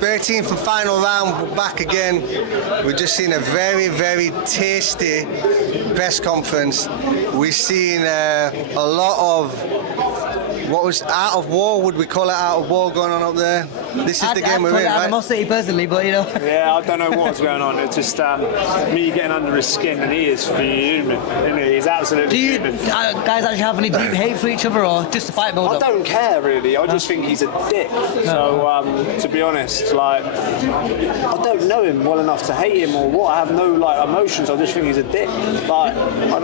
13th and final round, we're back again. We've just seen a very, very tasty press conference. We've seen a lot of what was Art of War, would we call it Art of War going on up there? This is the game we're in, right? Animosity personally, but you know. Yeah, I don't know what's going on. It's just me getting under his skin, and he is fuming. He's absolutely fuming. Do you guys actually have any deep hate for each other, or just a fight build up? I don't care really. I just think he's a dick. So to be honest, like I don't know him well enough to hate him or what. I have no like emotions. I just think he's a dick. Like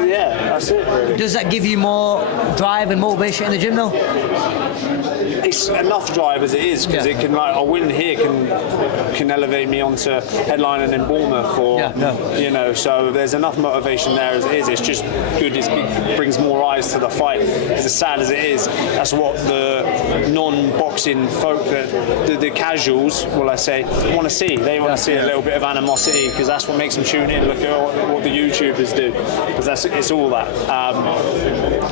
yeah, that's it really. Does that give you more drive and motivation in the gym though? It's enough drive as it is, because it can, like, a win here can elevate me onto headlining in Bournemouth, or you know. So there's enough motivation there as it is. It's just good. It brings more eyes to the fight. As sad as it is, that's what the non-boxing folk, the casuals, will I say, want to see. They want to see a little bit of animosity, because that's what makes them tune in. Look at what the YouTubers do, because it's all that.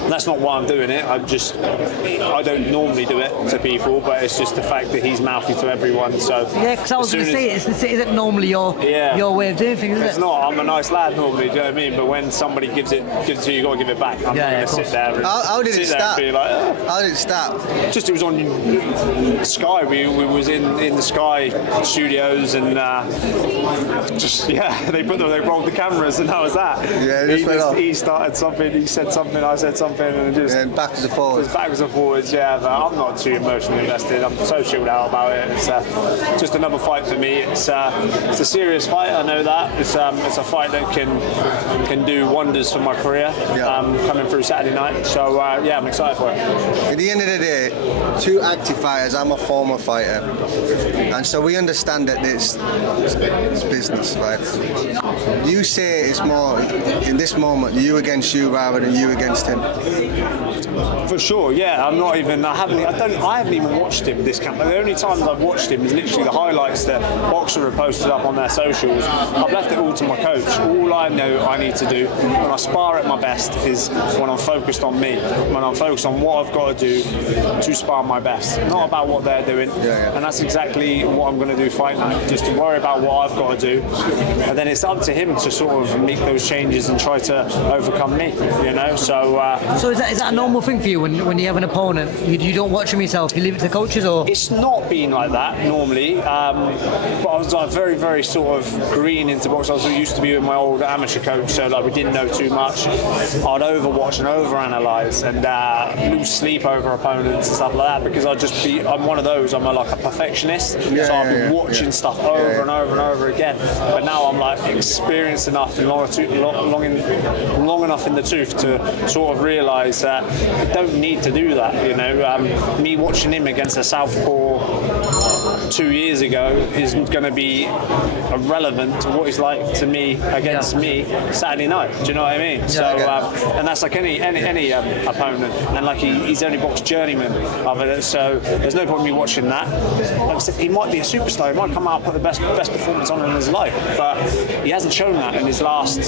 That's not why I'm doing it. I don't normally do it to people, but it's just the fact that he's mouthy to everyone. So yeah, because I was going to say, isn't normally your way of doing things, is it? It's not. I'm a nice lad normally, do you know what I mean? But when somebody gives it to you, you got to give it back. I'm not going to sit there and how did it start? Be like, How did it start? Just, it was on Sky. We was in the Sky studios, and they rolled the cameras, and that was that. Yeah, he started something, he said something, I said something, and just backwards and forwards. Backwards and forwards, yeah. But I'm not too emotionally invested. I'm so chilled out about it. It's just another fight for me. It's a serious fight. I know that. It's a fight that can do wonders for my career. Coming through Saturday night. So I'm excited for it. At the end of the day, two active fighters. I'm a former fighter, and so we understand that it's business, right? You say it's more in this moment you against you rather than you against him. For sure, yeah. I haven't even watched him this camp. The only times I've watched him is literally the highlights that Boxer have posted up on their socials. I've left it all to my coach. All I know I need to do when I spar at my best is when I'm focused on me, when I'm focused on what I've got to do to spar my best, not about what they're doing. And that's exactly what I'm going to do fight night, just to worry about what I've got to do, and then it's up to him to sort of make those changes and try to overcome me, you know. So is that a normal thing for you when you have an opponent? You don't watch him yourself, you leave it to the coaches, or? It's not been like that normally, but I was like very, very sort of green into boxing. I was used to be with my old amateur coach, so like we didn't know too much. I'd overwatch and overanalyze and lose sleep over opponents and stuff like that, because I'm one of those. I'm like a perfectionist, so I've been watching stuff over and over and over again. But now I'm like experienced enough and long enough in the tooth to sort of realise that I don't need to do that. You know, me watching him against a southpaw 2 years ago is going to be irrelevant to what he's like to me against me Saturday night. Do you know what I mean? And that's like any opponent, and like he's only boxed journeyman of it, so there's no point in me watching that. Like I said, he might be a superstar, he might come out and put the best performance on in his life, but he hasn't shown that in his last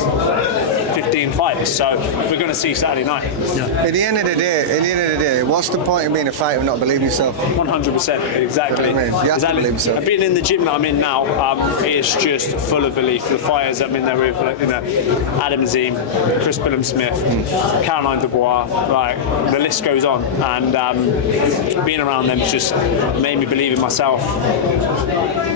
15 fights, so we're going to see Saturday night. At the end of the day, what's the point of being a fighter and not believing yourself? 100%, exactly. You have to believe yourself. Being in the gym that I'm in now, it's just full of belief. The fighters I'm in there with, like, you know, Adam Azim, Chris Billum-Smith, Caroline Dubois, like the list goes on, and being around them just made me believe in myself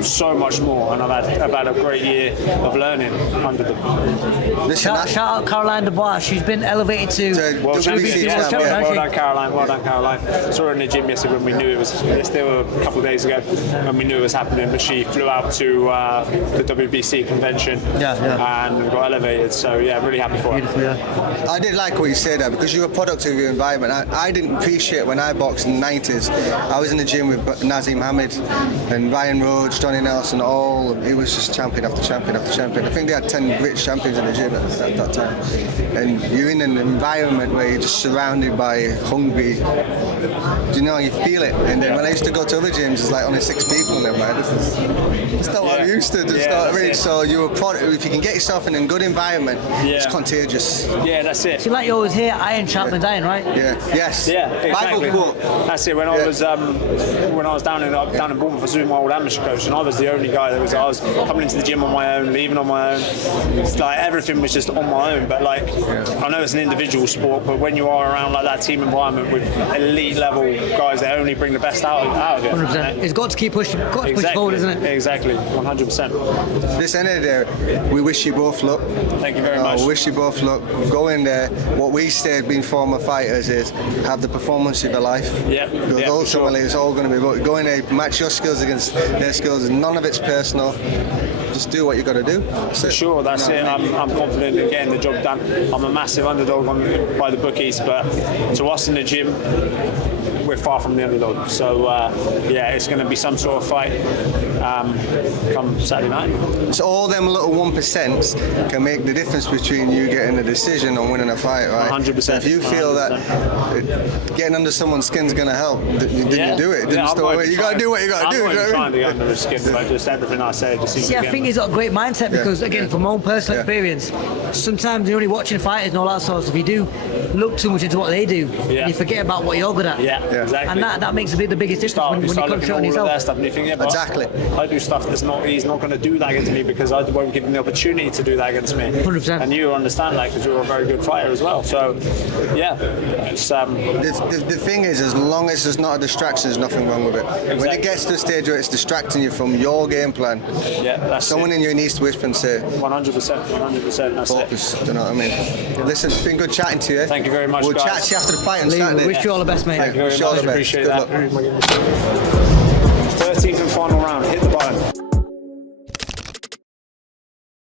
so much more, and I've had a great year of learning under them. Shout out Caroline Dubois. She's been elevated to WBC. Well done, Caroline. Well done, Caroline. Saw her in the gym yesterday when we knew it was. Still a couple of days ago when we knew it was happening, but she flew out to the WBC convention and got elevated. So yeah, really happy for her. I did like what you said there, because you're a product of your environment. I didn't appreciate when I boxed in the 90s. I was in the gym with Nazim Hamid and Ryan Rhodes, Johnny Nelson, it was just champion after champion after champion. I think they had 10 British champions in the gym at that time. And you're in an environment where you're just surrounded by hungry, you know, you feel it. And then when I used to go to other gyms, it's like only 6 people, and I'm like, this is It's not what I'm used to. Just know what I mean. it. So you're a product. If you can get yourself in a good environment, it's contagious. Yeah, that's it. So like you always hear, iron sharpens iron, right? Yeah. Yes. Yeah, exactly. Bible quote. That's it. When I was down in Bournemouth, I was doing my old amateur coach, and I was the only guy that was. I was coming into the gym on my own, leaving on my own. It's like everything was just on my own. But like, I know it's an individual sport, but when you are around like that team environment with elite level guys that only bring the best out of you. 100%. It's got to keep pushing, push forward, isn't it? Exactly, 100%. This end of the day, we wish you both luck. Thank you very much. We wish you both luck. Go in there. What we say, being former fighters, is have the performance of your life. Yeah. Because ultimately, it's all going to be go in there, match your skills against their skills. None of it's personal. Just do what you got to do. For sure, that's it. I'm confident in getting the job done. I'm a massive underdog by the bookies, but to us in the gym, we're far from the underdog. So it's going to be some sort of fight come Saturday night. So all them little 1% can make the difference between you getting a decision and winning a fight, right? 100%. If you feel 100%. that getting under someone's skin's going to help, then you do it. You got to do what you got to do. I'm not trying to get under his skin, but just everything I say just seems to I think he's got a great mindset because, again, from my own personal experience, sometimes you're only watching fighters and all that sort of stuff. You do look too much into what they do, and you forget about what you're good at. Yeah, exactly. And that makes the biggest difference when you concentrate on yourself. That stuff and you think, exactly. I do stuff that's not. He's not going to do that against me because I won't give him the opportunity to do that against me. 100%. And you understand that because you're a very good fighter as well. So, it's. The thing is, as long as there's not a distraction, there's nothing wrong with it. Exactly. When it gets to the stage where it's distracting you from your game plan, someone in you needs to whisper and say, 100%. That's focus. it. Do you know what I mean? Listen, it's been good chatting to you. Thank you very much. We'll guys. chat to you after the fight on Lee, Saturday. wish you all the best, mate. Thank you very much. Appreciate Good that. luck. 13th and final round. Hit the button.